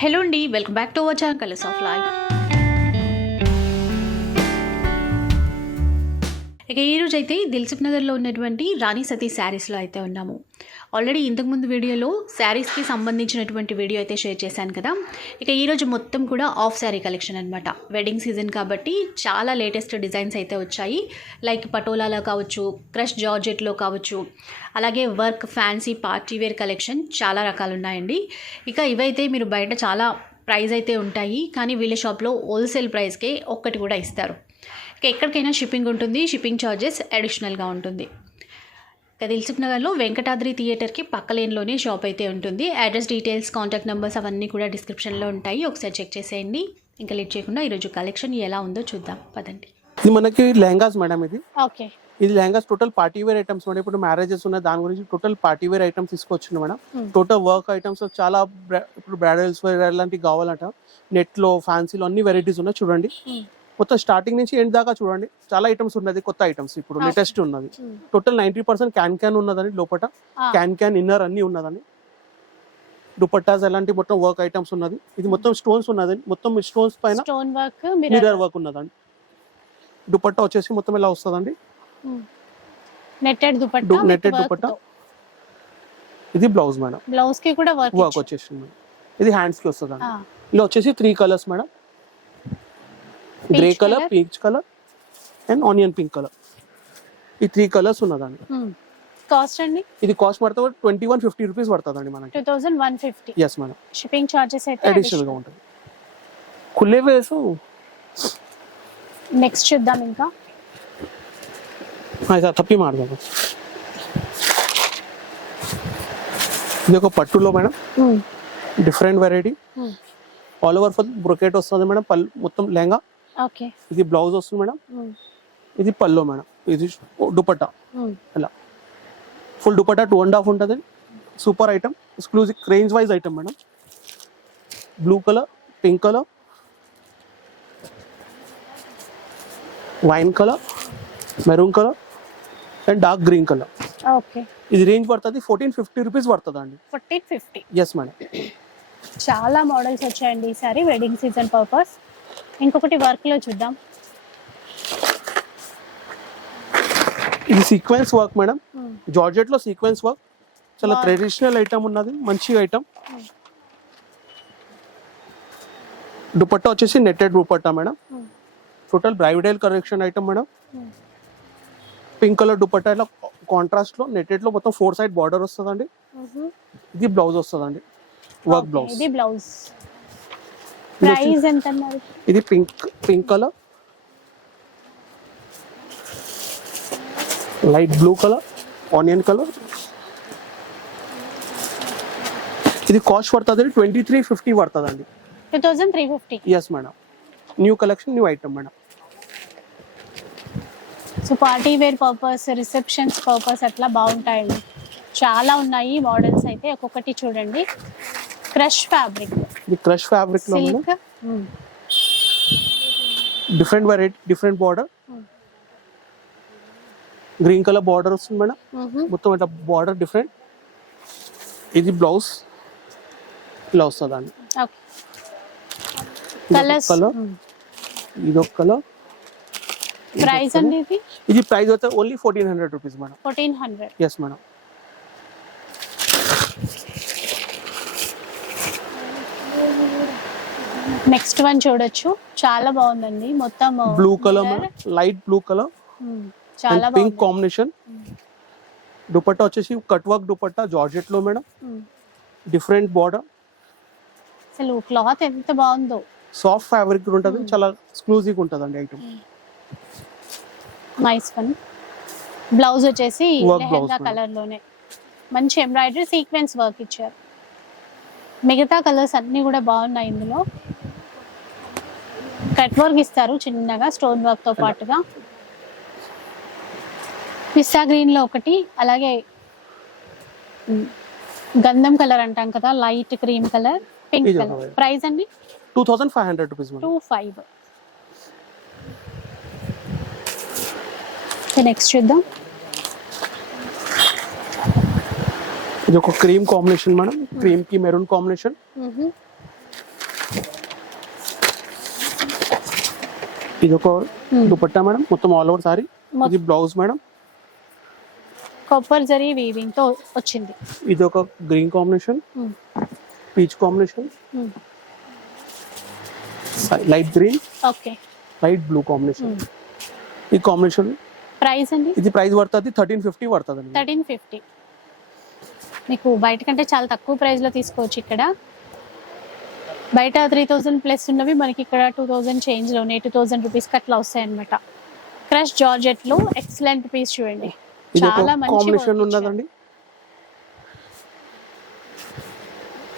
Hello అండి welcome back to our channel colours of life ఇక ఈరోజు అయితే దిల్సుఖ్ నగర్లో ఉన్నటువంటి రాణి సతీ శారీస్లో అయితే ఉన్నాము. ఆల్రెడీ ఇంతకుముందు వీడియోలో శారీస్కి సంబంధించినటువంటి వీడియో అయితే షేర్ చేశాను కదా. ఇక ఈరోజు మొత్తం కూడా ఆఫ్ శారీ కలెక్షన్ అనమాట వెడ్డింగ్ సీజన్ కాబట్టి చాలా లేటెస్ట్ డిజైన్స్ అయితే వచ్చాయి. లైక్ పటోలాలో కావచ్చు క్రష్ జార్జెట్లో కావచ్చు అలాగే work fancy party wear collection చాలా రకాలు ఉన్నాయండి. ఇక ఇవైతే మీరు బయట చాలా ప్రైస్ అయితే ఉంటాయి. కానీ వీళ్ళ షాప్లో హోల్సేల్ ప్రైస్కే ఒక్కటి కూడా ఇస్తారు. ఇక ఎక్కడికైనా షిప్పింగ్ ఉంటుంది. షిప్పింగ్ ఛార్జెస్ అడిషనల్గా ఉంటుంది. ఇక దిల్సుఖ్ నగర్లో వెంకటాద్రి థియేటర్కి పక్క లేన్లోనే షాప్ అయితే ఉంటుంది. అడ్రస్ డీటెయిల్స్ కాంటాక్ట్ నెంబర్స్ అవన్నీ కూడా డిస్క్రిప్షన్లో ఉంటాయి. ఒకసారి చెక్ చేసేయండి. ఇంకా లేట్ చేయకుండా ఈరోజు కలెక్షన్ ఎలా ఉందో చూద్దాం. పదండి. ఇది మనకి లెహంగాస్ మేడం ఇది. ఓకే. ఇది lehengas total party wear items madam. ఇప్పుడు మ్యారేజెస్ ఉన్నాయి దాని గురించి టోటల్ పార్టీ వేర్ ఐటమ్స్ తీసుకొచ్చింది madam. Hmm. Total work items చాలా ఇప్పుడు బ్రైడల్స్ వేర్ అలాంటివి కావాలంట. నెట్లో ఫ్యాన్సీలో అన్ని వెరైటీస్ ఉన్నాయి చూడండి. Hmm. మొత్తం స్టార్టింగ్ నుంచి ఎండ్ దాకా చూడండి. చాలా ఐటమ్స్ ఉన్నది కొత్త ఐటమ్స్ ఇప్పుడు. లేటెస్ట్ ఉన్నది. Total ninety percent can can ఉన్నదని లోపల క్యాన్ క్యాన్ ఇన్నర్ అన్ని ఉన్నదని దుపట్టాస్ అలాంటి మొత్తం వర్క్ ఐటమ్స్ ఉన్నది. ఇది మొత్తం స్టోన్స్ ఉన్నది. మొత్తం స్టోన్స్ పైన స్టోన్ వర్క్ మిర్రర్ వర్క్ ఉన్నదండి. దుపట్టా వచ్చేసి మొత్తం ఇలా వస్తుందండి? నెట్టెడ్ దుపట్టా. ఇది బ్లౌజ్ మేడం. బ్లౌజ్కి కూడా వర్క్ వర్క్ వచ్చేసింది. ఇది హ్యాండ్స్కి వస్తుంది అండి ఇలా వచ్చేసి three colours madam. Grey colour. Peach colour and onion pink colour ఈ త్రీ కలర్స్ ఉన్నదండి కాస్ట్ అండి? ఇది కాస్ట్ పడుతుంది ట్వంటీ వన్ ఫిఫ్టీ రూపీస్ పడుతుందండి మనకి. Two thousand one fifty yes madam shipping charges అయితే అడిషనల్గా ఉంటుంది. కుల్లే వేసు? నెక్స్ట్ చూద్దాం ఇంకా. తప్పి మాడదాం ఇది ఒక పట్టులో madam different variety all over full brocade వస్తుంది మేడం పళ్ళు మొత్తం లెహంగా. ఇది బ్లౌజ్ వస్తుంది మేడం. ఇది పల్లో మేడం. ఇది దుపట్టా. ఇలా full dupatta two and half ఉంటుంది. Super item exclusive range wise item madam. Blue colour pink colour wine colour maroon colour and dark green colour okay. ఇది రేంజ్ పడుతుంది ఫోర్టీన్ ఫిఫ్టీ రూపీస్ పడుతుంది అండి fourteen fifty yes madam చాలా models వచ్చాయండి ఈసారి wedding season purpose ఇంకొకటి వర్క్లో చూద్దాం. ఇది సీక్వెన్స్ వర్క్ మేడం జార్జెట్లో సీక్వెన్స్ వర్క్ చాలా. ట్రెడిషనల్ ఐటమ్ ఉన్నది మంచి ఐటమ్ దుపట్టా వచ్చేసి netted dupatta madam total bridal collection item madam. Pink colour dupatta ఇలా కాంట్రాస్ట్లో నెట్టెడ్లో మొత్తం ఫోర్ సైడ్ బార్డర్ వస్తుందండి. ఇది బ్లౌజ్ వస్తుందండి. వర్క్ బ్లౌజ్ ఇది బ్లౌజ్ ప్రైస్ ఎంత అన్నారు? ఇది pink pink colour light blue colour onion colour ఇది కాస్ట్ పడుతుంది ట్వంటీ త్రీ ఫిఫ్టీ పడుతుంది అండి two thousand three fifty yes madam new collection new item madam so party wear purpose receptions purpose అట్లా బాగుంటాయండి? చాలా ఉన్నాయి మోడల్స్ అయితే ఒక్కొక్కటి చూడండి. క్రష్ ఫ్యాబ్రిక్ ఇది క్రష్ ఫ్యాబ్రిక్లో madam silk different variety different border green colour border వస్తుంది మేడం మొత్తం ఇట్లా బార్డర్ డిఫరెంట్ ఇది బ్లౌజ్ ఇలా వస్తుంది అండి ఓకే కలర్స్ కలర్ ఇది ఒక కలర్ ప్రైస్ అండి ఇది ఇది ప్రైస్ అయితే only fourteen hundred rupees madam fourteen hundred yes madam next one చూడొచ్చు. చాలా బాగుందండి. మొత్తం blue colour light blue colour Hmm, చాలా పింక్ కాంబినేషన్ దుపట్టా వచ్చేసి కట్ వర్క్ దుపట్టా జార్జెట్లో మేడం. Hmm. డిఫరెంట్ బార్డర్ అసలు క్లాత్ ఎంత బాగుందో. సాఫ్ట్ ఫ్యాబ్రిక్ ఉంటుంది. చాలా ఎక్స్క్లూజివ్ ఉంటుంది అండి ఐటమ్ నైస్ వన్ బ్లౌజ్ వచ్చేసి లెహంగా. కలర్లోనే మంచి ఎంబ్రాయిడరీ సీక్వెన్స్ వర్క్ ఇచ్చారు. మిగతా కలర్స్ అన్ని కూడా బాగున్నాయి ఇందులో. కట్ వర్క్ ఇస్తారు చిన్నగా స్టోన్ వర్క్తో పాటుగా. పిస్తా గ్రీన్లో ఒకటి అలాగే గంధం కలర్ అంటాం కదా light cream colour pink colour. Price అండి? Two thousand five hundred rupees two five. Next చూద్దాం. ఇది ఒక క్రీమ్ కాంబినేషన్ మేడం క్రీమ్కి మెరూన్ కాంబినేషన్. ఇది ఒక దుపట్టా మేడం. మొత్తం ఆల్ ఓవర్ సారీ. ఇది బ్లౌజ్ మేడం. కొబ్బరి జరీ వీవింగ్తో వచ్చింది. ఇది ఒక green combination peach combination. Light green okay light blue combination ఈ కాంబినేషన్ ప్రైస్ అండి? ఇది ప్రైస్ పడుతుంది థర్టీన్ ఫిఫ్టీ పడుతుంది థర్టీన్ ఫిఫ్టీ మీకు బయట కంటే చాలా తక్కువ ప్రైస్లో తీసుకోవచ్చు ఇక్కడ. బయట త్రీ థౌజండ్ ప్లస్ ఉన్నవి మనకి ఇక్కడ టూ థౌజండ్ చేంజ్లోనే టూ థౌజండ్ రూపీస్కి అట్లా వస్తాయన్నమాట. క్రష్ జార్జెట్లో ఎక్సలెంట్ పీస్ చూడండి. చాలా మంచి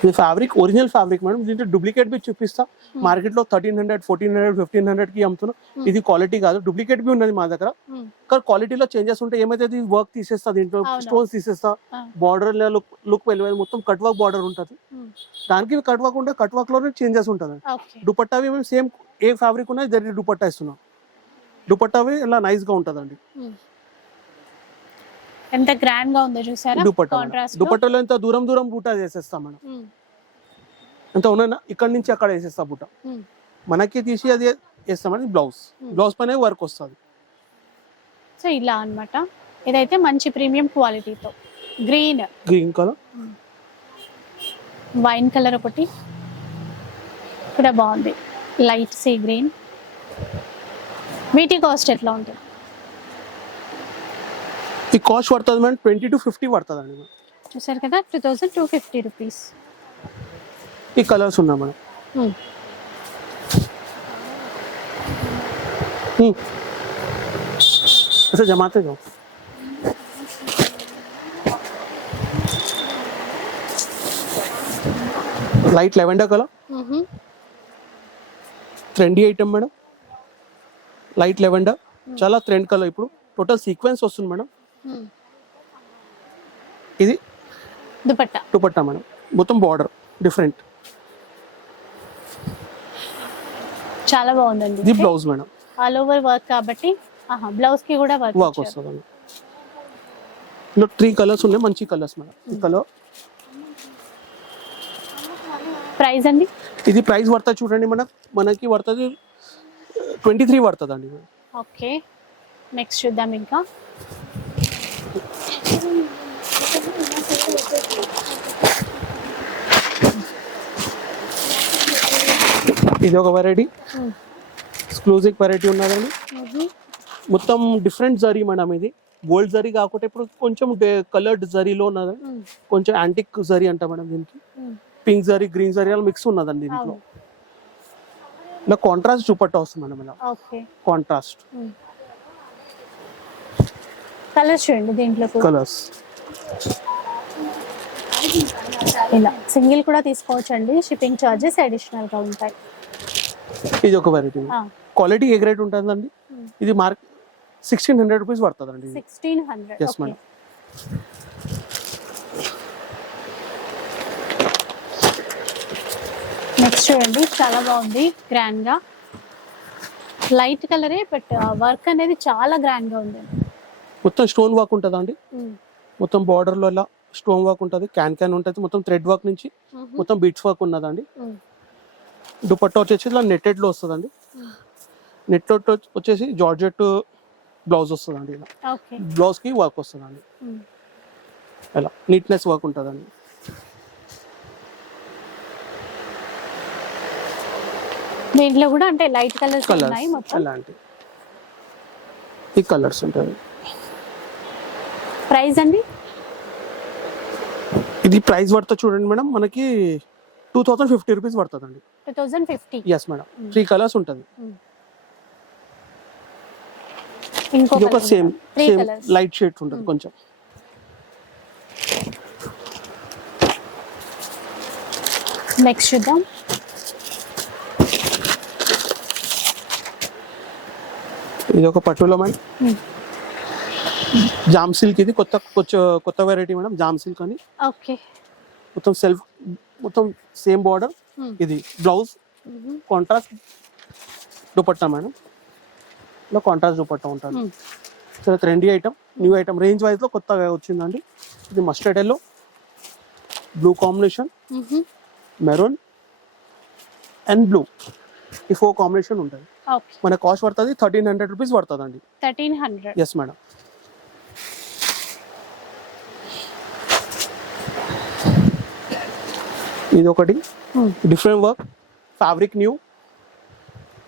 ఇది ఫ్యాబ్రిక్ ఒరిజినల్ ఫ్యాబ్రిక్ మేడం. దీంట్లో డూప్లికేట్ బి చూపిస్తా. Hmm. మార్కెట్లో thirteen hundred fourteen hundred fifteen హండ్రెడ్కి అమ్ముతున్నాం. Hmm. ఇది క్వాలిటీ కాదు. డూప్లికేట్ బి ఉన్నది మా దగ్గర. Hmm. కానీ క్వాలిటీలో చేంజెస్ ఉంటాయి ఏమైతే వర్క్ తీసేస్తా దీంట్లో. స్టోన్స్ తీసేస్తా. బార్డర్ లుక్ లుక్ వెళ్ళి మొత్తం కట్ వర్క్ బార్డర్ ఉంటుంది. దానికి కట్ వర్క్ ఉంటే కట్ వర్క్లోనే చేంజెస్ ఉంటుంది. ఓకే దుపట్టావి మేము సేమ్ ఏ ఫ్యాబ్రిక్ ఉన్నది దాన్ని దుపట్టా ఇస్తున్నాం. దుపట్టావి ఇలా నైస్గా ఉంటుందండి. ఎంత గ్రాండ్గా ఉందో చూసారా? దుపట్టా దుపట్టాలో ఎంత దూరం దూరం బూటా చేసేస్తాం మేడం. ఎంత ఉన్నా ఇక్కడ నుంచి అక్కడ వేసేస్తా బుట్ట. మనకి తీసి అది వేస్తామని బ్లౌజ్. బ్లౌజ్ పైన వర్క్ వస్తుంది. సో ఇలా అన్నమాట. ఇదైతే మంచి ప్రీమియం క్వాలిటీతో. Green green colour wine colour ఒకటి. ఇక్కడ బాగుంది. లైట్ సీ గ్రీన్ వీటి కాస్ట్ ఎట్లా ఉంటుంది? ఈ కాస్ట్ పడుతుంది మేడం ట్వంటీ టు ఫిఫ్టీ పడుతుంది అండి. చూసారు కదా two thousand two fifty rupees ఈ కలర్స్ ఉన్నాయి మేడం Hmm. ऐसे जमाते जाओ light lavender colour trendy item madam light lavender చాలా ట్రెండ్ కలర్ ఇప్పుడు టోటల్ సీక్వెన్స్ వస్తుంది మేడం ఇది దుపట్టా దుపట్టా మేడం మొత్తం బార్డర్ డిఫరెంట్ చాలా బాగుందండి. ఇది blouse madam all over work కాబట్టి ఆహా బ్లౌజ్కి కూడా వర్క్ వర్క్ వస్తుంది ఇందులో త్రీ కలర్స్ ఉన్నాయి మంచి కలర్స్ మేడం ఈ కలర్ ప్రైస్ అండి? ఇది ప్రైస్ పడుతుంది చూడండి మనకు మనకి పడుతుంది ట్వంటీ త్రీ పడుతుంది అండి ఓకే నెక్స్ట్ చూద్దాం ఇంకా. ఇది ఒక వెరైటీ ఎక్స్క్లూజివ్ వెరైటీ ఉన్నదండి. మొత్తం డిఫరెంట్ జరీ మేడం ఇది. గోల్డ్ జరీ కాకుండా ఇప్పుడు కొంచెం కలర్డ్ జరీలో ఉన్నది. కొంచెం యాంటిక్ జరీ అంట మేడం దీనికి. పింక్ జరీ గ్రీన్ జరీ అలా మిక్స్ ఉన్నదండి దీంట్లో. ఇలా కాంట్రాస్ట్ దుపట్టా వస్తుంది మేడం ఇలా. కాంట్రాస్ట్ కలర్స్ చూడండి దీంట్లో. కలర్స్ ఇలా. సింగిల్ కూడా తీసుకోవచ్చు అండి షిప్పింగ్ చార్జెస్ అడిషనల్గా ఉంటాయి. ఇది ఒక వెరైటీ క్వాలిటీ ఏ గ్రేడ్ ఉంటుందండి? ఇది మార్క్ సిక్స్టీన్ హండ్రెడ్ రూపీస్ పడుతుందండి హండ్రెడ్ Yes, madam. నెక్స్ట్ చూడండి చాలా బాగుంది గ్రాండ్గా. లైట్ కలరే బట్ వర్క్ అనేది చాలా గ్రాండ్గా ఉంది. మొత్తం స్టోన్ వర్క్ ఉంటుందండి. మొత్తం border లో ఇలా స్టోన్ వర్క్ ఉంటుంది క్యాన్ క్యాన్ ఉంటుంది. మొత్తం థ్రెడ్ వర్క్ నుంచి మొత్తం బీట్స్ వర్క్ ఉన్నదండి. దుపట్టా వచ్చేసి ఇలా నెట్టెడ్లో వస్తుందండి నెట్ వచ్చేసి జార్జెట్ బ్లౌజ్ వస్తుందండి ఇలా. ఓకే. బ్లౌజ్కి వర్క్ వస్తుందండి. ఇలా నీట్నెస్ వర్క్ ఉంటుందండి. దీంట్లో కూడా అంటే లైట్ కలర్స్ ఉన్నాయి మొత్తం? అలాంటి ఈ కలర్స్ ఉంటుంది ప్రైస్ అండి? ఇది ప్రైస్ పడుతుంది చూడండి మేడం. మనకి టూ థౌసండ్ ఫిఫ్టీ రూపీస్ పడుతుందండి. Two fifty? Yes madam three colours ఉంటుంది. ఇంకో ఇది ఒక సేమ్ సేమ్ లైట్ షేడ్స్ ఉంటుంది కొంచెం. నెక్స్ట్ చూద్దాం. ఇది ఒక పట్టులో మేడం. Hmm. జామ్ సిల్క్ ఇది. కొత్త కొత్త కొత్త వెరైటీ మేడం జామ్ సిల్క్ అని. ఓకే మొత్తం సెల్ఫ్ మొత్తం సేమ్ బార్డర్ Hmm. ఇది బ్లౌజ్ కాంట్రాస్ట్ దుపట్టా మేడం. ఇలా కాంట్రాస్ట్ దుపట్టా ఉంటుంది. చాలా trendy item new item range వైజ్లో కొత్తగా వచ్చిందండి. ఇది mustard yellow blue combination maroon and blue ఈ ఫోర్ కాంబినేషన్ ఉంటుంది మన కాస్ట్ పడుతుంది థర్టీన్ హండ్రెడ్ రూపీస్ పడుతుంది అండి థర్టీన్ హండ్రెడ్ ఎస్ మేడం ఇది ఒకటి different work fabric new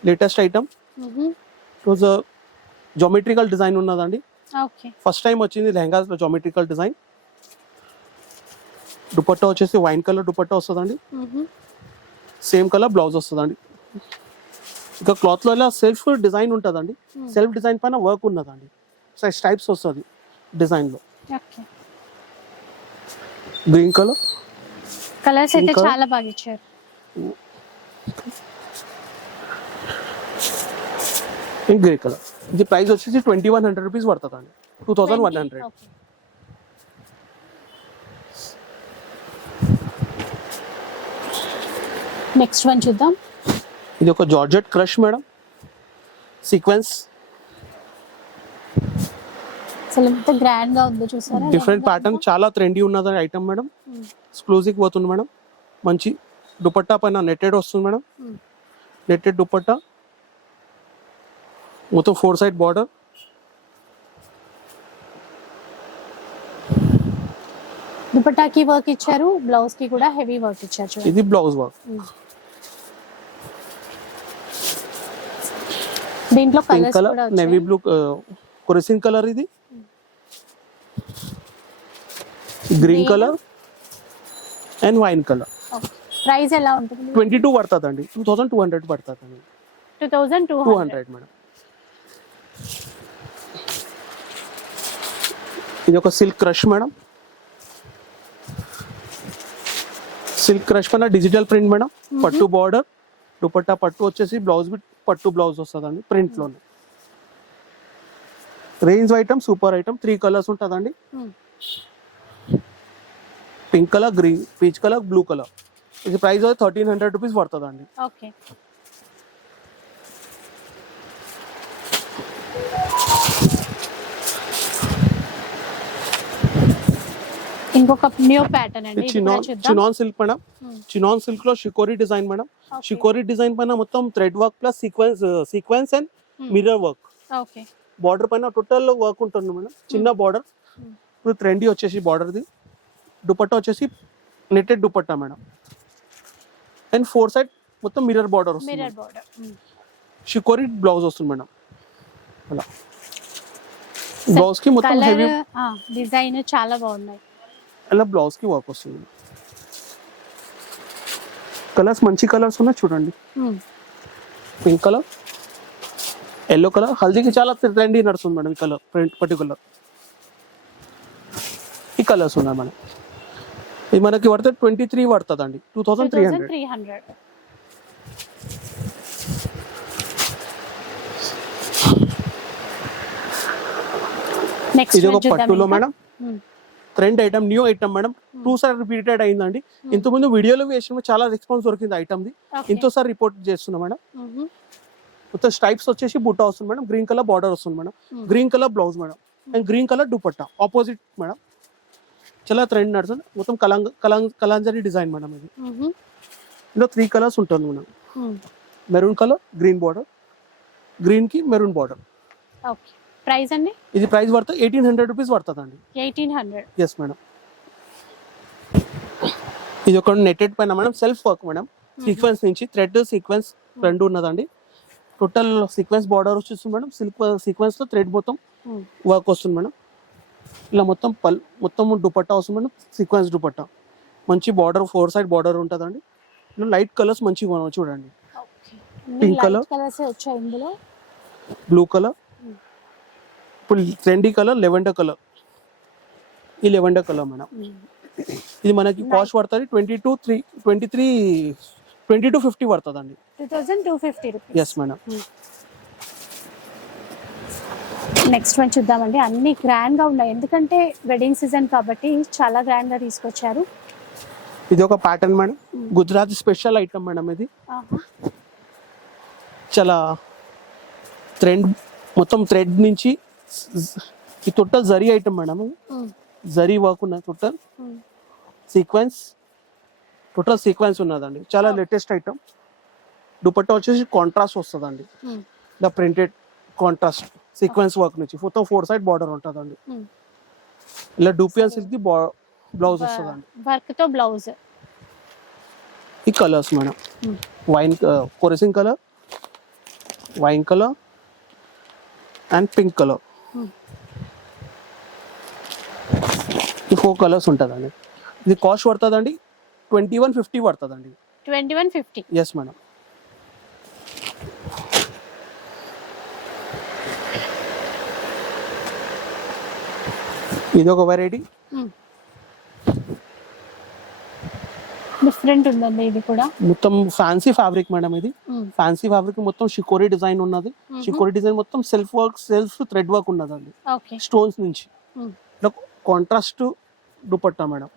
latest item రోజు జామెట్రికల్ డిజైన్ ఉన్నదండి. ఫస్ట్ టైం వచ్చింది లెహంగాస్లో జామెట్రికల్ డిజైన్ దుపట్టా వచ్చేసి వైన్ కలర్ దుపట్టా వస్తుందండి. సేమ్ కలర్ బ్లౌజ్ వస్తుందండి. ఇంకా క్లాత్లో ఇలా సెల్ఫ్ డిజైన్ ఉంటుందండి. సెల్ఫ్ డిజైన్ పైన వర్క్ ఉన్నదండి. సైజ్ టైప్స్ వస్తుంది డిజైన్లో గ్రీన్ కలర్ కలర్స్ అయితే ఇంకా? చాలా బాగా ఇచ్చారు. గ్రే కలర్ ఇది ప్రైస్ వచ్చేసి ట్వంటీ వన్ హండ్రెడ్ రూపీస్ పడుతుంది అండి two thousand one hundred okay next one చూద్దాం. ఇది ఒక జార్జెట్ క్రష్ మేడం సీక్వెన్స్ అసలు ఎంత గ్రాండ్గా ఉందో చూసారా? డిఫరెంట్ ప్యాటర్న్ చాలా ట్రెండీ ఉన్నది ఐటమ్ మేడం. ఎక్స్క్లూజివ్ పోతుంది మేడం. మంచి దుపట్టా పైన నెట్టెడ్ వస్తుంది మేడం. Hmm. నెట్టెడ్ దుపట్టా. మొత్తం ఫోర్ సైడ్ బార్డర్ దుపట్టాకి వర్క్ ఇచ్చారు బ్లౌజ్కి కూడా హెవీ వర్క్ ఇచ్చారు ఇది బ్లౌజ్ వర్క్ దీంట్లో పింక్ కలర్స్ కలర్ కూడా నేవీ బ్లూ కొరిసిన్ కలర్ ఇది. Green. Colour and wine colour price ఎలా ఉంటుంది? ట్వంటీ టూ పడుతుంది అండి టూ థౌసండ్ టూ హండ్రెడ్ పడుతుంది అండి two thousand two two hundred madam ఇది ఒక silk crush madam silk crush పైన డిజిటల్ ప్రింట్ మేడం పట్టు బార్డర్ దుపట్టా పట్టు వచ్చేసి బ్లౌజ్ పట్టు బ్లౌజ్ వస్తుందండి ప్రింట్లోనే range item super item three colours ఉంటుందండి. Pink colour green peach colour blue colour ఇది ప్రైస్ థర్టీన్ హండ్రెడ్ రూపీస్ పడుతుందండి. ఓకే ఇంకొక న్యూ ప్యాటర్న్ అండి chinon chinon silk madam. Hmm. Chinon సిల్క్లో షికోరి డిజైన్ మేడం. షికోరి డిజైన్ పైన మొత్తం thread work plus sequence sequence and Hmm. Mirror work okay border పైన టోటల్ వర్క్ ఉంటుంది మేడం. చిన్న బార్డర్ Hmm. ఇప్పుడు ట్రెండీ వచ్చేసి బార్డర్ది దుపట్టా వచ్చేసి netted dupatta madam. And four side మొత్తం మిర్రర్ బార్డర్ వస్తుంది మిర్రర్ బార్డర్ షికోరి బ్లౌజ్ వస్తుంది మేడం. అలా. బ్లౌజ్కి మొత్తం కలర్ హెవీ డిజైన్ చాలా బాగున్నాయి. అలా బ్లౌజ్కి వర్క్ వస్తుంది కలర్స్ మంచి కలర్స్ ఉన్నాయి చూడండి. పింక్ కలర్ ఎల్లో కలర్ హల్దీకి చాలా ట్రెండీ నడుస్తుంది మేడం ఈ కలర్ ప్రింట్ పర్టికులర్ ఈ కలర్స్ ఉన్నాయి మేడం. ఇది మనకి పడితే ట్వంటీ త్రీ పడుతుంది అండి two thousand three hundred three hundred ఇది ఒక పట్టులో madam. Trend item new item madam. Hmm. Two sir repeated అయిందండి. ఇంతకుముందు వీడియోలో వేసిన చాలా రెస్పాన్స్ దొరికింది ఐటమ్ది ఇంకోసారి రిపోర్ట్ చేస్తున్నా మేడం. మొత్తం స్ట్రైప్స్ వచ్చేసి బుట్ట వస్తుంది మేడం. గ్రీన్ కలర్ బార్డర్ వస్తుంది madam. Hmm. Green colour blouse madam. And green colour dupatta opposite madam. చాలా ట్రెండ్ నడుస్తుంది. మొత్తం కలాంగ్ కలాంగ్ కలాంజరీ డిజైన్ మేడం ఇది. ఇందులో త్రీ కలర్స్ ఉంటుంది madam. Maroon colour green border గ్రీన్కి మెరూన్ బార్డర్ ప్రైస్ అండి? ఇది ప్రైస్ పడుతుంది ఎయిటీన్ హండ్రెడ్ రూపీస్ పడుతుంది అండి ఎయిటీన్ హండ్రెడ్. Yes madam. ఇది ఒక నెట్టెడ్ పైన madam self work madam. Sequence నుంచి థ్రెడ్ సీక్వెన్స్ రెండు ఉన్నదండి. టోటల్ సీక్వెన్స్ బార్డర్ వచ్చేస్తుంది మేడం. సిల్క్ సీక్వెన్స్లో థ్రెడ్ మొత్తం వర్క్ వస్తుంది మేడం. ఇలా మొత్తం పల్ మొత్తం దుపట్టా వస్తుంది సీక్వెన్స్ దుపట్టా. మంచి బార్డర్ ఫోర్ సైడ్ బార్డర్ ఉంటుందండి. ఇలా లైట్ కలర్స్ మంచిగా చూడండి. వచ్చాయి ఇందులో? Blue colour. ఇప్పుడు ట్రెండీ కలర్ లెవెండర్ కలర్ ఈ లెవెండర్ కలర్ మేడం ఇది మనకి కాస్ట్ పడుతుంది twenty two three twenty three twenty two fifty పడుతుంది అండి two thousand two fifty rupees yes madam next one చూద్దామండి. అన్ని గ్రాండ్గా ఉన్నాయి. ఎందుకంటే వెడ్డింగ్ సీజన్ కాబట్టి చాలా గ్రాండ్గా తీసుకొచ్చారు. ఇది ఒక pattern madam. Gujarat special item madam ఇది. చాలా ట్రెండ్ మొత్తం థ్రెడ్ నుంచి ఈ total zari item madam. Zari work ఉన్నది టోటల్. సీక్వెన్స్ టోటల్ సీక్వెన్స్ ఉన్నదండి. చాలా లేటెస్ట్ ఐటమ్ దుపట్టా వచ్చేసి కాంట్రాస్ట్ వస్తుందండి. ఇలా ప్రింటెడ్ కాంట్రాస్ట్ సీక్వెన్స్ వర్క్ నుంచి. మొత్తం ఫోర్ సైడ్ బార్డర్ ఉంటుందండి. ఉమ్. ఇలా డూపియన్ సిల్క్ ది బ్లౌజ్ వస్తుందండి. వర్క్తో బ్లౌజ్. ఈ colours madam. Um, wine కొరసిన్ colour wine colour and pink colour. Hmm. ఈ ఫోర్ కలర్స్ ఉంటుందండి. ఇది కాస్ట్ పడుతుందండి? ట్వంటీ వన్ ఫిఫ్టీ పడుతుందండి. Twenty one fifty. Yes madam ఇది ఒక వెరైటీ డిఫరెంట్ ఉందండి ఇది కూడా. మొత్తం ఫ్యాన్సీ ఫ్యాబ్రిక్ మేడం ఇది. ఫ్యాన్సీ ఫ్యాబ్రిక్ మొత్తం షికోరీ డిజైన్ ఉన్నది. షికోరీ డిజైన్ మొత్తం self work self thread work ఉన్నదండి. స్టోన్స్ నుంచి. కాంట్రాస్ట్ దుపట్టా మేడం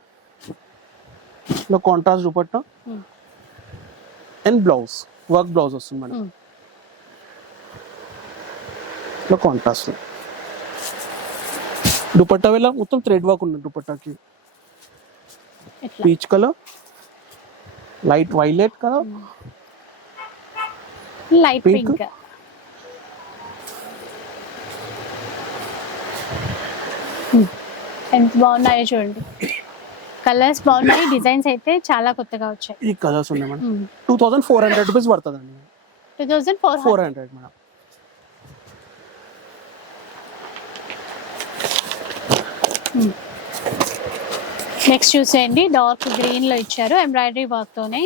ఇలా contrast dupatta. And blouse work blouse వస్తుంది మేడం. ఇలా కాంట్రాస్ట్ దుపట్టా వేళ మొత్తం థ్రెడ్ వర్క్ ఉన్నది దుపట్టాకి. Peach colour light violet colour light. Pink ఎంత బాగున్నాయో చూడండి. కలర్స్ బాగున్నాయి డిజైన్స్ అయితే చాలా కొత్తగా వచ్చాయి. ఈ కలర్స్ ఉన్నాయి madam. Two thousand four hundred rupees పడుతుందండి. Two thousand four four hundred madam next చూసేయండి. డార్క్ గ్రీన్లో ఇచ్చారు. ఎంబ్రాయిడరీ వర్క్ తోనే.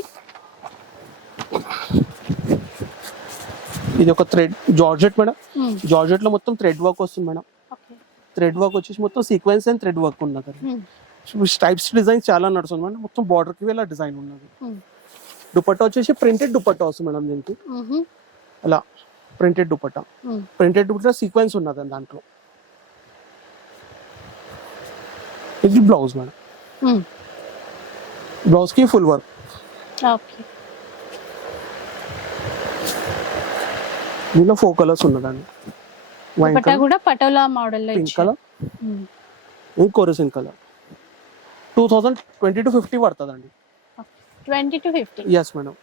ఇది ఒక థ్రెడ్ జార్జెట్ మేడం. జార్జెట్లో మొత్తం థ్రెడ్ వర్క్ వస్తుంది మేడం. థ్రెడ్ వర్క్ వచ్చేసి మొత్తం సీక్వెన్స్ అండ్ థ్రెడ్ వర్క్ ఉన్నది టైప్స్ డిజైన్ చాలా నడుస్తుంది మేడం. మొత్తం బార్డర్కి ఇలా డిజైన్ ఉన్నది. దుపట్టా వచ్చేసి ప్రింటెడ్ దుపట్టా వస్తుంది మేడం దీనికి. అలా printed dupatta. Printed dupatta sequence ఉన్నది దాంట్లో. ఇది బ్లౌజ్ మేడం. బ్లౌజ్కి ఫుల్ వర్క్. ఓకే. దీనిలో ఫోర్ కలర్స్ ఉన్నదండి. కలర్ కూడా పటోలా మోడల్ పింక్ కలర్ ఇది కొరసిన్ colour. Two thousand twenty two fifty పడుతుందండి. Twenty two fifty? Yes madam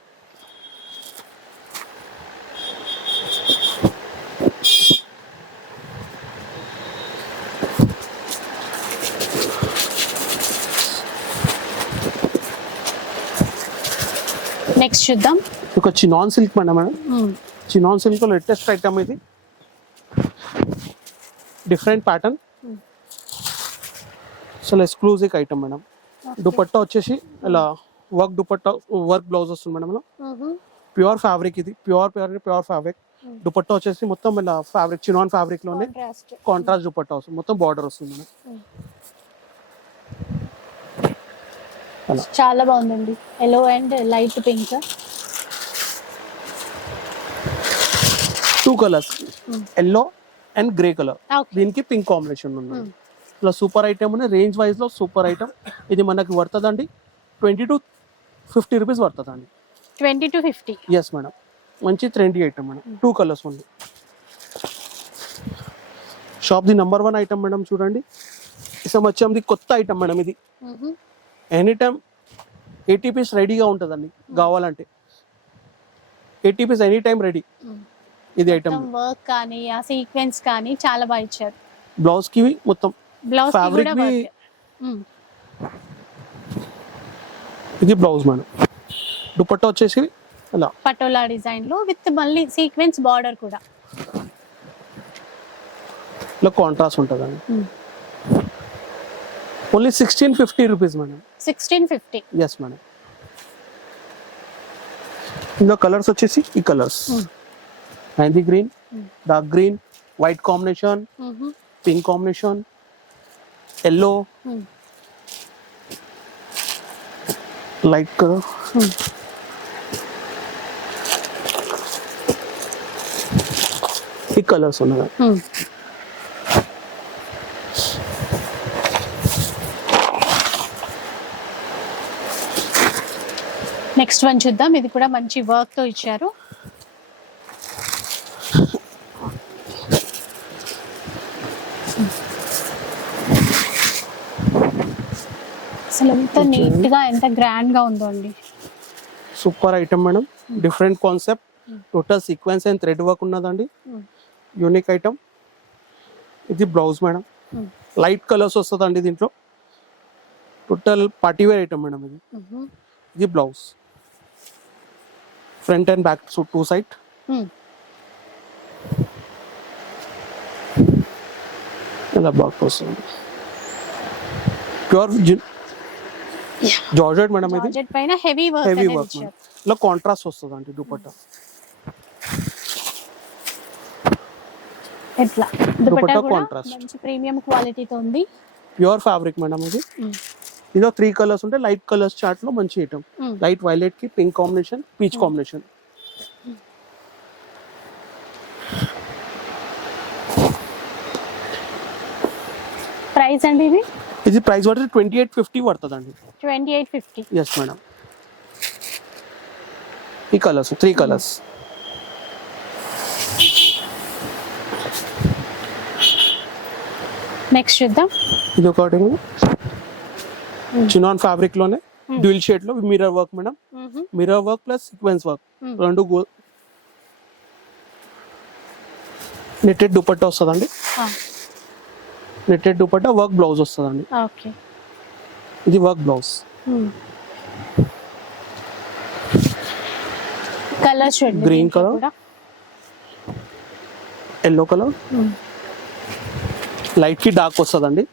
next చూద్దాం. ఒక chinon silk madam madam. Chinon silk latest item ఇది. Different pattern. అసలు exclusive item madam. Dupatta వచ్చేసి ఇలా వర్క్ దుపట్టా వర్క్ బ్లౌజ్ వస్తుంది madam ఇలా. ప్యూర్ ఫ్యాబ్రిక్ ఇది. Pure pure pure fabric. Dupatta వచ్చేసి మొత్తం ఇలా ఫ్యాబ్రిక్ చినాన్ ఫ్యాబ్రిక్లోనే కాంట్రాస్ట్ కాంట్రాస్ట్ దుపట్టా వస్తుంది. మొత్తం బార్డర్ వస్తుంది మేడం అలా చాలా బాగుందండి. Yellow and light pink two colours. Yellow and grey colour దీనికి పింక్ కాంబినేషన్ ఉంది. ఇలా సూపర్ ఐటమ్ ఉన్నాయి రేంజ్ వైజ్లో సూపర్ ఐటమ్ ఇది మనకి పడుతుందండి ట్వంటీ టు ఫిఫ్టీ రూపీస్ పడుతుందండి twenty two fifty yes madam మంచి trendy item madam two colours ఉంది shop the number one item madam చూడండి. ఈ సంవత్సరంది కొత్త ఐటమ్ మేడం ఇది. ఎనీ టైం ఎయిటీ పీస్ రెడీగా ఉంటుందండి కావాలంటే. Eighty piece any time ready ఇది ఐటమ్ వర్క్ కానీ ఆ సీక్వెన్స్ కానీ చాలా బాగా ఇచ్చారు. బ్లౌజ్కి మొత్తం బ్లౌజ్కి Fabric కూడా వి- వర్క్ ఇది బ్లౌజ్ మేడం. దుపట్టా వచ్చేసి ఇలా పటోలా డిజైన్లో విత్ మళ్ళీ సీక్వెన్స్ బార్డర్ కూడా. ఇలా కాంట్రాస్ట్ ఉంటుందండి. Only sixteen fifty rupees madam sixteen fifty yes madam ఇందులో కలర్స్ వచ్చేసి ఈ colours mehndi green dark green white combination pink combination yellow light colour ఈ కలర్స్ ఉన్నాయి నెక్స్ట్ వన్ చూద్దాం. ఇది కూడా మంచి వర్క్తో ఇచ్చారు. అసలు ఎంత నీట్గా ఎంత గ్రాండ్గా ఉందో అండి. Super item madam different concept total sequence and thread work ఉన్నదండి. Hmm. యూనిక్ ఐటమ్ ఇది blouse madam Hmm. Light colours వస్తుందండి దీంట్లో. Total party wear item madam ఇది. ఇది blouse front and back two side. ఇలా బ్లాక్ వస్తుంది ప్యూర్ జార్జెట్ మేడం ఇది? పైన హెవీ వర్క్ హెవీ వర్క్ ఇలా కాంట్రాస్ట్ వస్తుంది అండి దుపట్టా. ఎట్లా? దుపట్టా contrast. మంచి ప్రీమియం క్వాలిటీతో ఉంది. ప్యూర్ ఫ్యాబ్రిక్ మేడం ఇది. ఇందులో త్రీ కలర్స్ ఉంటాయి లైట్ కలర్స్ చార్ట్లో మంచి item. Light వైలెట్కి pink combination peach combination price అండి ఇది? ఇది ప్రైస్ పడితే ట్వంటీ ఎయిట్ ఫిఫ్టీ పడుతుందండి. Twenty eight fifty yes madam ఈ కలర్స్ త్రీ కలర్స్ నెక్స్ట్ చూద్దాం. ఇది ఒకటి. చినాన్ ఫ్యాబ్రిక్లోనే డ్యూల్ షేడ్లో mirror work madam mirror work plus sequence work. రెండు నెట్టెడ్ దుపట్టా వస్తుందండి. నెట్టెడ్ దుపట్టా వర్క్ బ్లౌజ్ వస్తుందండి. ఇది వర్క్ బ్లౌజ్ కలర్ colour. కూడా. Yellow colour. లైట్కి డార్క్ వస్తుందండి.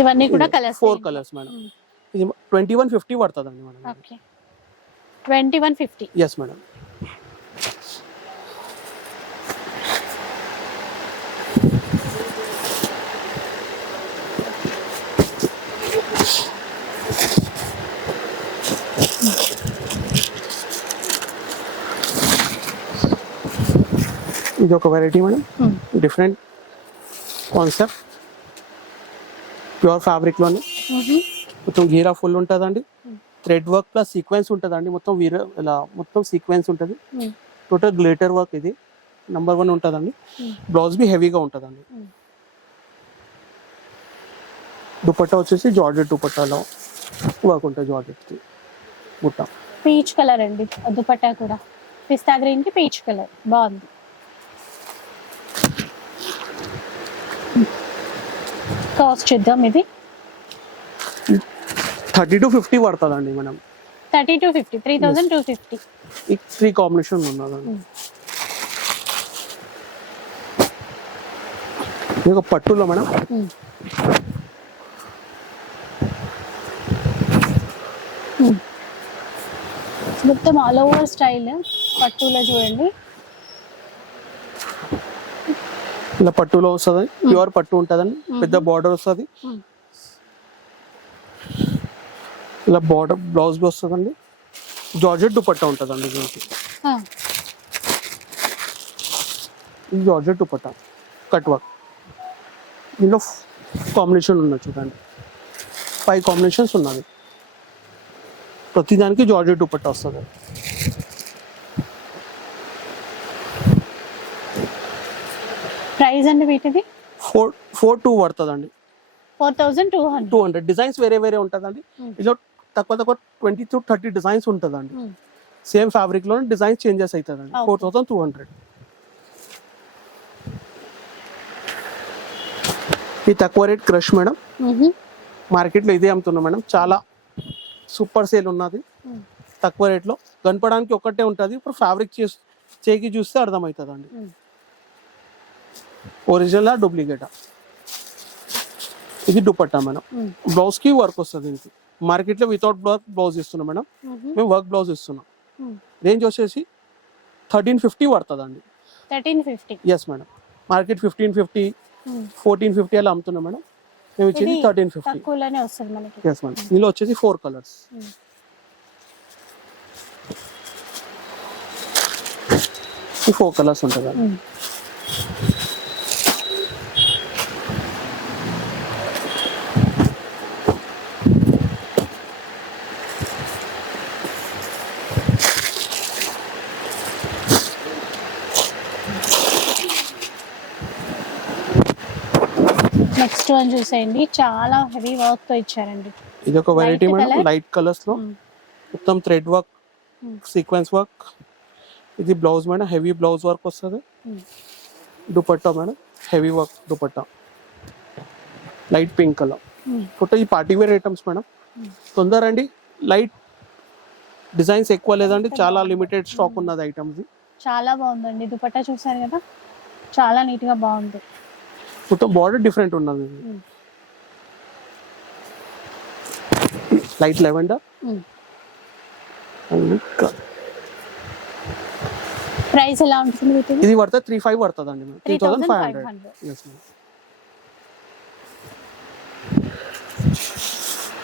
ఇవన్నీ కూడా కలర్స్ ఫోర్ కలర్స్ మేడం ఇది ట్వంటీ వన్ ఫిఫ్టీ పడుతుందండి madam okay twenty one fifty yes madam ఇది ఒక variety madam different concept pure ఫ్యాబ్రిక్లోనే మొత్తం గీరా ఫుల్ ఉంటుందండి. థ్రెడ్ వర్క్ ప్లస్ సీక్వెన్స్ ఉంటుందండి. మొత్తం వీర ఇలా మొత్తం సీక్వెన్స్ ఉంటుంది. టోటల్ గ్లేటర్ వర్క్ ఇది. నంబర్ వన్ ఉంటుందండి. బ్లౌజ్ బి హెవీగా ఉంటుందండి. దుపట్టా వచ్చేసి జార్జెట్ దుపట్టాలో వర్క్ ఉంటుంది జార్జెట్కి. బుట్ట. పీచ్ కలర్ అండి. దుపట్టా కూడా. పిస్తా గ్రీన్కి పీచ్ కలర్ బాగుంది. కాస్ట్ చూద్దాం ఇది థర్టీ టు ఫిఫ్టీ పడుతుందండి మనం thirty two fifty three thousand two fifty three combination ఉన్నదండి. Mm. ఇది ఒక పట్టులో మేడం. మొత్తం ఆల్ ఓవర్ స్టైల్ పట్టులో చూడండి. ఇలా పట్టులో వస్తుంది. ప్యూర్ పట్టు ఉంటుందండి పెద్ద బార్డర్ వస్తుంది. ఇలా బార్డర్ బ్లౌజ్ వస్తుందండి. జార్జెట్ దుపట్టా ఉంటుందండి దీనికి. Georgette dupatta cut work. దీనిలో కాంబినేషన్ ఉన్నది చూడండి. ఫైవ్ కాంబినేషన్స్ ఉన్నది ప్రతిదానికి జార్జెట్ దుపట్టా వస్తుంది. ప్రైస్ అండి వీటిది? ఫోర్ ఫోర్ టూ పడుతుందండి. Four thousand two hundred. Two hundred designs వేరే వేరే ఉంటుందండి. ఇందులో తక్కువ తక్కువ ట్వంటీ టు థర్టీ డిజైన్స్ ఉంటుందండి. సేమ్ ఫ్యాబ్రిక్లో డిజైన్స్ చేంజెస్ అవుతుందండి. ఫోర్ థౌసండ్ టూ హండ్రెడ్ ఈ తక్కువ రేట్ క్రష్ మేడం. మార్కెట్లో ఇదే అమ్ముతున్నాం మేడం. చాలా సూపర్ సేల్ ఉన్నది. Mm. తక్కువ రేట్లో కనపడానికి ఒక్కటే ఉంటుంది. ఇప్పుడు ఫ్యాబ్రిక్ చేసి చేకి చూస్తే అర్థమవుతుందండి. Mm. ఒరిజినల్ డూప్లికేటా ఇది దుపట్టా మేడం బ్లౌజ్కి వర్క్ వస్తుంది దీనికి మార్కెట్లో వితౌట్ వర్క్ బ్లౌజ్ ఇస్తున్నాం మేడం మేము వర్క్ బ్లౌజ్ ఇస్తున్నాం. రేంజ్ వచ్చేసి థర్టీన్ ఫిఫ్టీ పడుతుందండి. Thirteen fifty yes madam market fifteen fifty fourteen fifty అలా అమ్ముతున్నాం మేడం మేము ఇచ్చేది థర్టీన్ ఫిఫ్టీ ఎస్ మేడం ఇందులో వచ్చేసి ఫోర్ కలర్స్ Mm. ఈ ఫోర్ కలర్స్ ఉంటుంది నెక్స్ట్ వన్ చూసేయండి. చాలా హెవీ వర్క్తో ఇచ్చారండి. ఇది ఒక వెరైటీ మేడం? లైట్ కలర్స్లో. Hmm. మొత్తం thread work Hmm. Sequence work ఇది blouse madam. Heavy blouse work వస్తుంది. Hmm. Dupatta madam. Heavy work dupatta. Light pink colour Hmm. Total ఈ పార్టీ వేర్ ఐటమ్స్ మేడం. తొందర అండి లైట్ డిజైన్స్ ఎక్కువ లేదండి. చాలా లిమిటెడ్ స్టాక్ ఉన్నది ఐటమ్స్ చాలా బాగుందండి. దుపట్టా చూసారు కదా? చాలా నీట్గా బాగుంది. మొత్తం బార్డర్ డిఫరెంట్ ఉన్నది Hmm. Light lavender Hmm. Price ఎలా ఉంటుంది ఇది పడుతుంది త్రీ ఫైవ్ పడుతుంది అండి త్రీ థౌసండ్ ఫైవ్ 3500. హండ్రెడ్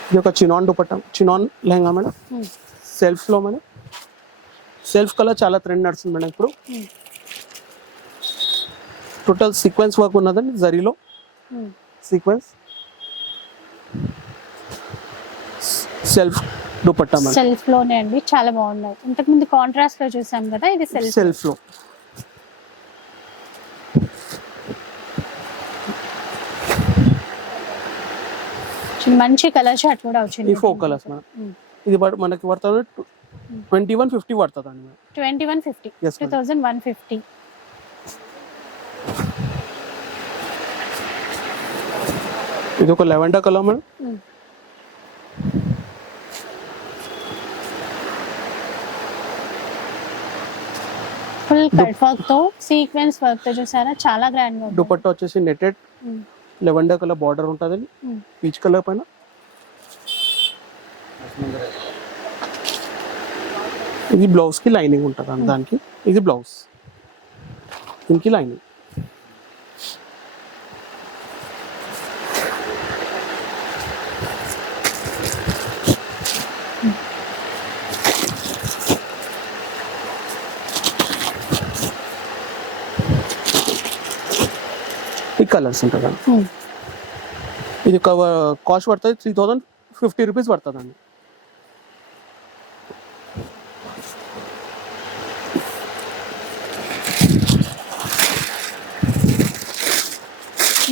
ఇది ఒక chinon dupatta chinon lehenga madam Hmm. సెల్ఫ్లో మేడం సెల్ఫ్ కలర్ చాలా ట్రెండ్ నడుస్తుంది మేడం ఇప్పుడు Hmm. టోటల్ సీక్వెన్స్ వర్క్ ఉన్నదండి జరీలో? Hmm. సీక్వెన్స్? సెల్ఫ్ దుపట్టా సెల్ఫ్లోనే అండి చాలా బాగున్నాయి. ఇంతకు ముందు కాంట్రాస్ట్లో చూసాం కదా ఇది సెల్ఫ్ సెల్ఫ్లో. మంచి కలర్ షర్ట్ కూడా వచ్చింది. Four colours madam. ఇది పడు- మనకి పడుతుంది ట్వంటీ వన్ ఫిఫ్టీ పడుతుంది అండి twenty one fifty. Two. Thousand one fifty. ఇది ఒక lavender colour madam. Full cut వర్క్తో సీక్వెన్స్ వర్క్తో చూసారా? చాలా గ్రాండ్గా. దుపట్టా వచ్చేసి netted Mm. Lavender colour border ఉంటుంది. Mm. పీచ్ కలర్ పైన. ఇది బ్లౌజ్కి లైనింగ్ ఉంటుంది దానికి. ఇది బ్లౌజ్ దీనికి లైనింగ్ కలర్స్ ఉంటుందండి Hmm. ఇది కాస్ట్ పడుతుంది త్రీ థౌజండ్ ఫిఫ్టీ రూపీస్ పడుతుంది అండి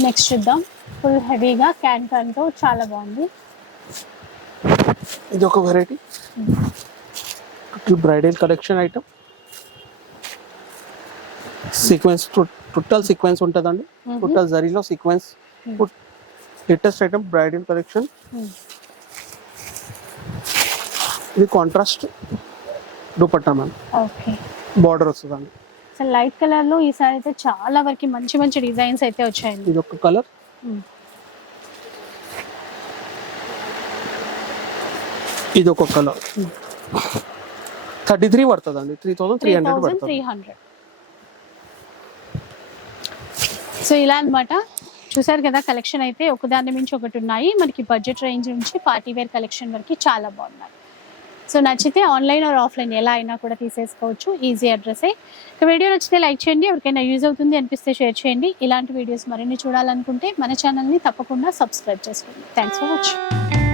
నెక్స్ట్ చూద్దాం. ఫుల్ హెవీగా క్యాన్ క్యాన్తో చాలా బాగుంది. ఇది ఒక variety bridal collection item sequence total sequence ఉంటుందండి. Mhm. Total జరీలో sequence. Latest item bridal collection. ఇది contrast dupatta ma'am. Okay. Border వస్తుందండి. అసలు లైట్ కలర్లో ఈసారి అయితే చాలా వరకు మంచి మంచి డిజైన్స్ అయితే వచ్చాయండి. ఇది ఒక కలర్. ఇది ఒక కలర్. థర్టీ త్రీ పడుతుంది అండి three thousand three hundred three hundred. So ఇలా అనమాట చూసారు కదా కలెక్షన్ అయితే ఒకదాని మించి ఒకటి ఉన్నాయి. మనకి బడ్జెట్ రేంజ్ నుంచి పార్టీ వేర్ కలెక్షన్ వరకు చాలా బాగున్నాయి. సో నచ్చితే ఆన్లైన్ ఆర్ ఆఫ్లైన్ ఎలా అయినా కూడా తీసేసుకోవచ్చు. ఈజీ అడ్రస్సే ఇక వీడియో నచ్చితే లైక్ చేయండి. ఎవరికైనా యూజ్ అవుతుంది అనిపిస్తే షేర్ చేయండి. ఇలాంటి వీడియోస్ మరిన్ని చూడాలనుకుంటే మన ఛానల్ని తప్పకుండా సబ్స్క్రైబ్ చేసుకోండి. Thanks for watching